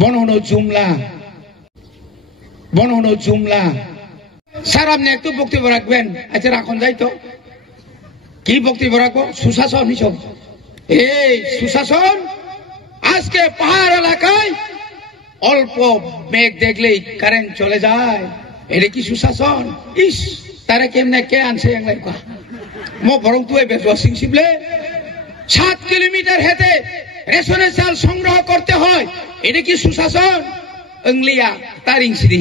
বনহনো জুমলা sir আপনি একটু বক্তব্য রাখবেন। আচ্ছা রাখুন যাই তো, কি বক্তব্য রাখবো? সুশাসন হিসব। এই সুশাসন আজকে পাহাড় এলাকায় অল্প মেঘ দেখলেই কারেন্ট চলে যায়, এটা কি সুশাসন? ইস তারা কেমনে কে আনছে মো বরং তুই ওয়াশিং শিবলে 7 কিলোমিটার হেঁটে রেশনের চাল সংগ্রহ করতে হয়, এটা কি সুশাসন? ইংলিয়া তার ইংসিদি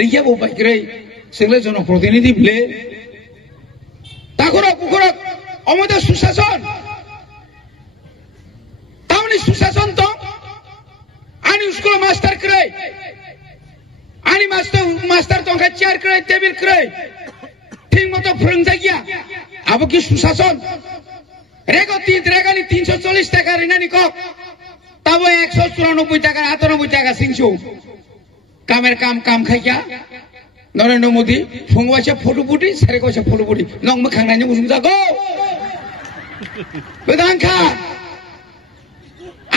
রিয়া উপায় করে সেগুলো জনপ্রতিনিধি বলে তাগরক কুকুরক আমাদের সুশাসন। তাহলে সুশাসন তো আনি স্কুল মাস্টার করে আনি মাস্টার তো চেয়ার করে টেবিল করে ঠিক মতো ফ্রংজা গিয়া আবো কি সুশাসন? রেগানি 340 টাকা রেনানি কক তাবো 194 টাকা 98 টাকা সিংসু কামের কাম খাইয়া নরেন্দ্র মোদী ফংবাসে ফটো ফুটি সারে কইছে ফটো ফুটি নং খাংনানি উজুং যাগো বেদাংখা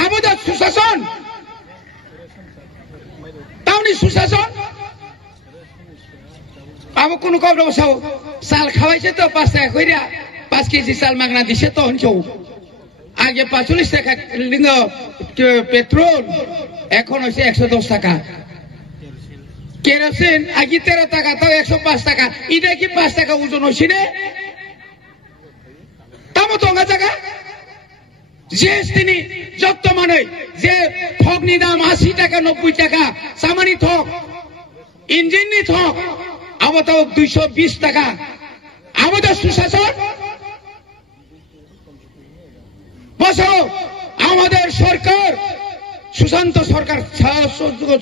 আবদা সুশাসন। তাহলে সুশাসন আবো কোন কব বসাও চাল খাওয়াইছে তো 5 টাকা কইরা 5 কেজি চাল মাগনা দিছে তো হনছো। আগে 45 টাকা লিঙ্গ পেট্রোল, এখন হয়েছে 110 টাকা। কেরোসিন আগে 13 টাকা, তাও 105 টাকা। এটা কি 5 টাকা ওজন হয়েছে রে? তামো তো জায়গা জিএসটি যত মানে যে ঠক নি দাম 80 টাকা 90 টাকা, সামানি ঠক ইঞ্জিন নি ঠক আবার তাও 220 টাকা। আমাদের সুশাসন বসো, আমাদের সরকার সুশান্ত সরকার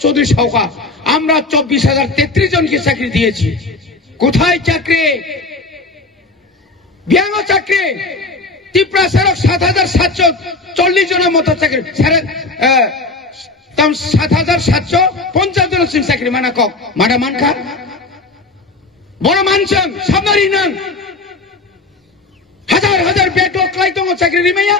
চৌধুরী সরকার আমরা 24,033 জনকে চাকরি দিয়েছি। কোথায় চাকরি? ব্যঙ্গ চাকরি। ত্রিপুরা সড়ক 7,740 জনের মতো চাকরি, 7,750 জনের চাকরি মানা কক মারা মানখা বড় মানছেন সাবনারি নাম হাজার হাজার বেটো ক্লাই তো চাকরি নিমাইয়া